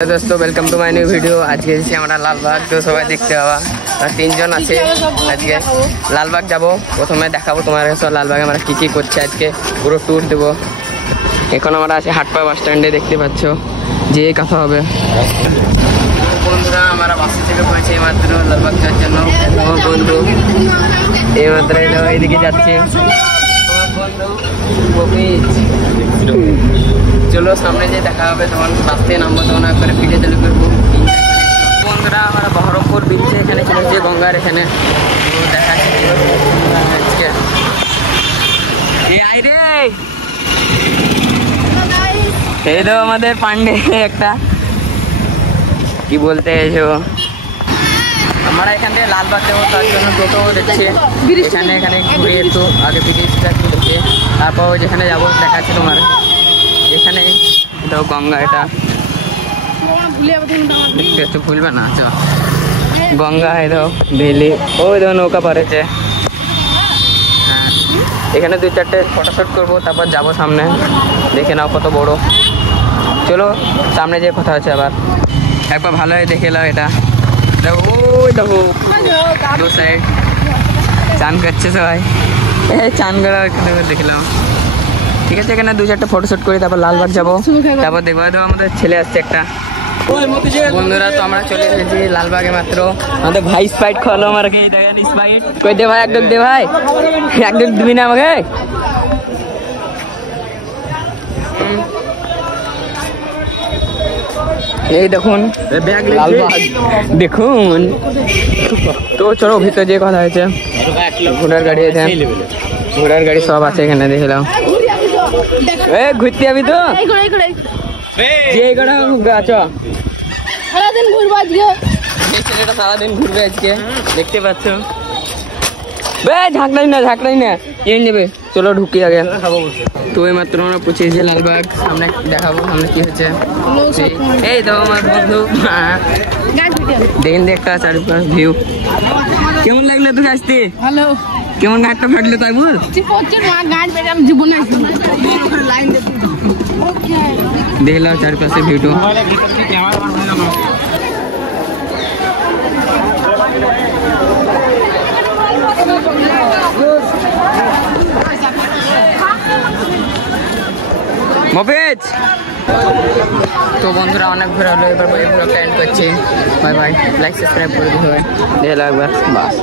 दोस्तों welcome to my new video. आज के আমরা লালবাগ তো সবাই দেখতে পাবা, তিনজন আছে আজকে লালবাগ যাব। প্রথমে দেখাবো তোমার কাছে লালবাগে আমরা কি কি করছি, আজকে পুরো ট্যুর দেব। এখন আমরা আছি হাটপা বাস স্ট্যান্ডে, দেখতে পাচ্ছ যে কথা হবে। বন্ধুরা আমরা বাস থেকে পৌঁছে মাত্র লালবাগ যাওয়ার জন্য। বন্ধু এইমাত্র এইদিকে যাচ্ছে, চলো সামনে যে দেখা হবে, তখন বাস থেকে নামবো, তখন একবারে ভিডিও চালু করবো। বন্ধুরা আমরা বহরমপুর বিচে এখানে চলেছি, গঙ্গার এখানে দেখা আজকে। এই তো আমাদের পান্ডে একটা কি বলতে এসো। আমরা এখান থেকে লালবাগ যাবো, তার জন্য টোটো দেখছি এখানে ঘুরে একটু আগে ব্রিজটা একটু দেখে তারপর যেখানে যাবো দেখাচ্ছি তোমার। এখানে তো গঙ্গা, এটা দেখতে একটু ভুলবে না। আচ্ছা গঙ্গা এই তো ভেলি, ওই তো নৌকা পড়েছে। হ্যাঁ এখানে দুই চারটে ফটোশ্যুট করবো, তারপর যাবো সামনে, দেখে নাও কত বড়। চলো সামনে যে কথা আছে, আবার একবার ভালো হয়ে দেখে নাও। এটা ওই দেখো দু সাইড চান করছে সবাই, চান করা দেখলাম। ঠিক আছে এখানে দু চারটে ফটোশ্যুট করি, তারপর লালবাগ যাবো, তারপর দেখবো হয়তো আমাদের ছেলে আসছে একটা। বন্ধুরা তো আমরা চলে এসেছি লালবাগে মাত্র। আমাদের ভাই স্প্রাইট খাওয়ালো আমার, কি দেখেন স্প্রাইট কই দে ভাই, একদম দে ভাই, একদম দিবি না আমাকে। এই দেখুন লালবাগ দেখুন। তো চলো ভিতরে যে কথা হয়েছে, ঘোড়ার গাড়ি আছে, ঘোড়ার গাড়ি সব আছে এখানে, দেখলাম। ঘুরতে যাবি তো যে সারাদিন ঘুরবো আজকে, এই ছেলেটা সারাদিন ঘুরবে আজকে, দেখতে পাচ্ছ। ঝাঁকড়াই না কে নেবে, চলো ঢুকি আগে। তো এই মাত্র আমরা পৌঁছেছি লালবাগ, সামনে দেখাবো সামনে কি হচ্ছে। এই তো আমার বন্ধু, দেখেন একটা চারিপাশ ভিউ। কেমন লাগলো তোকে আসতে? ভালো। কেমন গাড়টা ফাটলো তাই বল। দেখলাম চারপাশে ভিডিও। মফিজ তো বন্ধুরা অনেক ঘোরা হলো, এবার ব্লগটা এন্ড করছি। বাই বাই, লাইক সাবস্ক্রাইব করে দিতে হবে, দেখলাম একবার বাস।